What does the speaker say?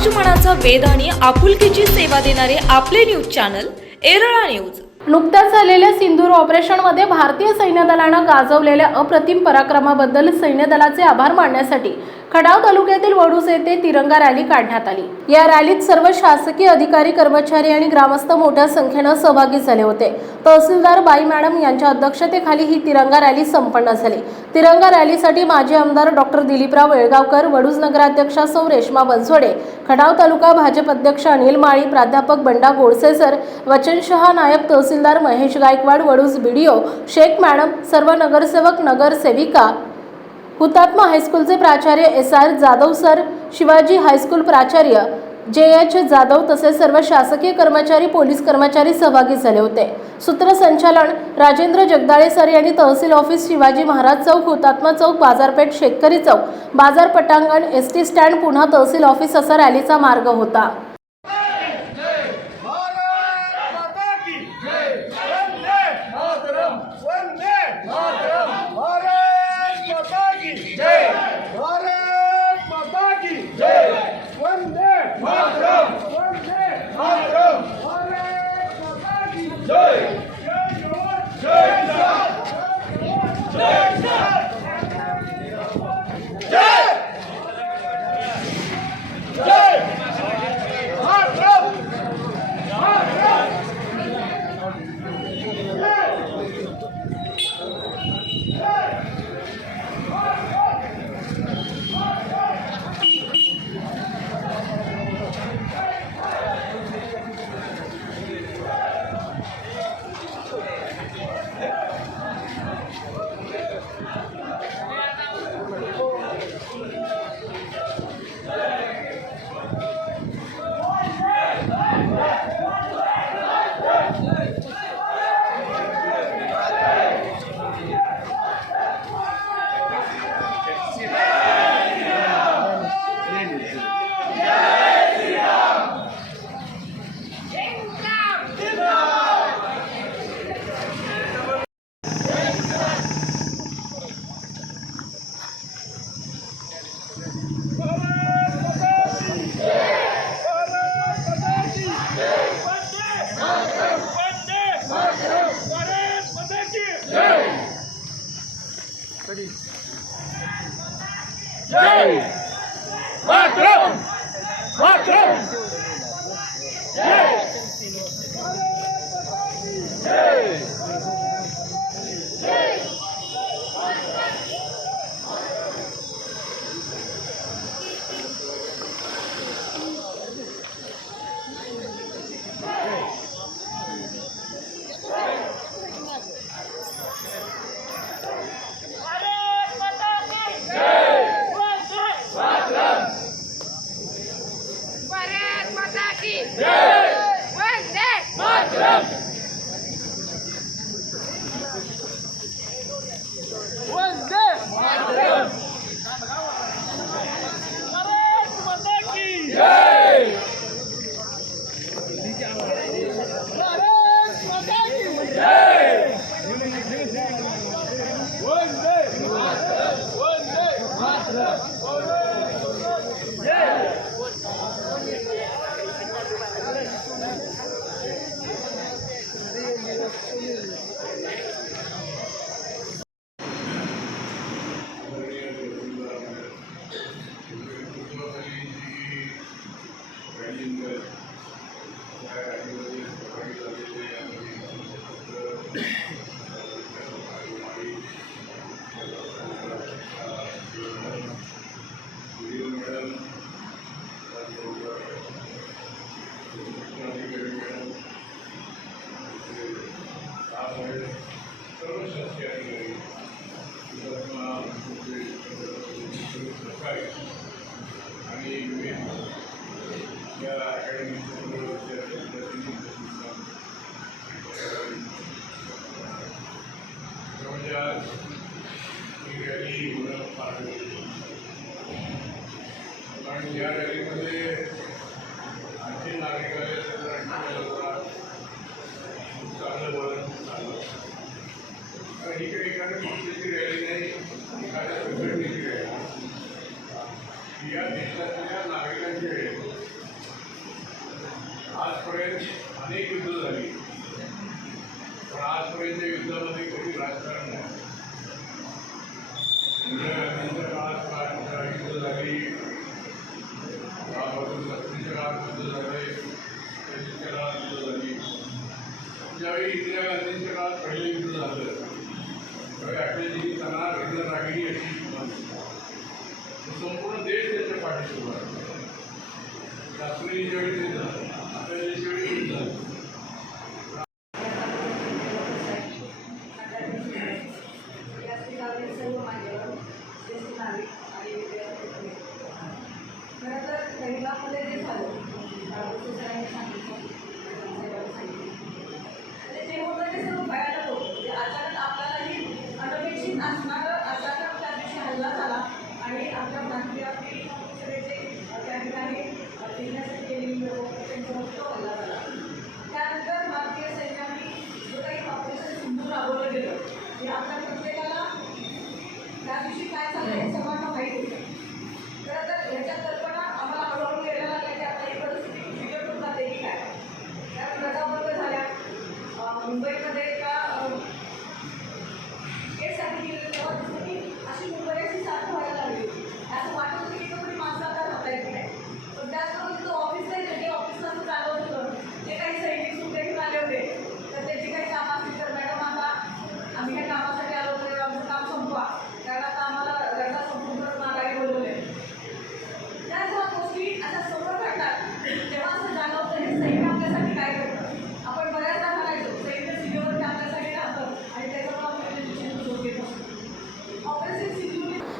समाजमनाचा वेध आणि आपुलकीची सेवा देणारे आपले न्यूज चॅनल एरळा न्यूज. नुकत्याच झालेल्या सिंधूर ऑपरेशनमध्ये भारतीय सैन्य दलानं गाजवलेल्या अप्रतिम पराक्रमाबद्दल सैन्य दलाचे आभार मानण्यासाठी खडाव तालुक्यातील वडूस येथे तिरंगा रॅली काढण्यात आली. या रॅलीत सर्व शासकीय अधिकारी कर्मचारी आणि ग्रामस्थ मोठ्या संख्येनं सहभागी झाले होते. तहसीलदार बाई मॅडम यांच्या अध्यक्षतेखाली ही तिरंगा रॅली संपन्न झाली. तिरंगा रॅलीसाठी माजी आमदार डॉक्टर दिलीपराव वेळगावकर वडूज नगराध्यक्षा सौ. रेश्मा बनसोडे खडाव तालुका भाजप अध्यक्ष अनिल माळी प्राध्यापक बंडा गोडसे सर वचनशहा नायब तहसीलदार महेश गायकवाड वडूज बीडीओ शेख मॅडम सर्व नगरसेवक नगरसेविका हुतात्मा हायस्कूलचे प्राचार्य S R Jadhav sir Shivaji high school प्राचार्य जे एच जाधव तसेच सर्व शासकीय कर्मचारी पोलीस कर्मचारी सहभागी झाले होते. सूत्रसंचालन राजेंद्र जगदाळे सर यांनी तहसील ऑफिस शिवाजी महाराज चौक हुतात्मा चौक बाजारपेठ शेतकरी चौक बाजार पटांगण एस टी स्टँड पुन्हा तहसील ऑफिस असा रॅलीचा मार्ग होता. Ready? Jai! Patrão! Patrão! Jai! Jai! Vande आणि या अकॅडमीच्या म्हणजे आज ही रॅली होणं फार कारण या रॅलीमध्ये झालं आपल्याची त्यांना एकदा रागिणी अशी संपूर्ण देश त्याच्या पाठीशी उभा राहतो शास्त्रीय ज्यावेळी आपल्या ज्याच्यावेळी झालं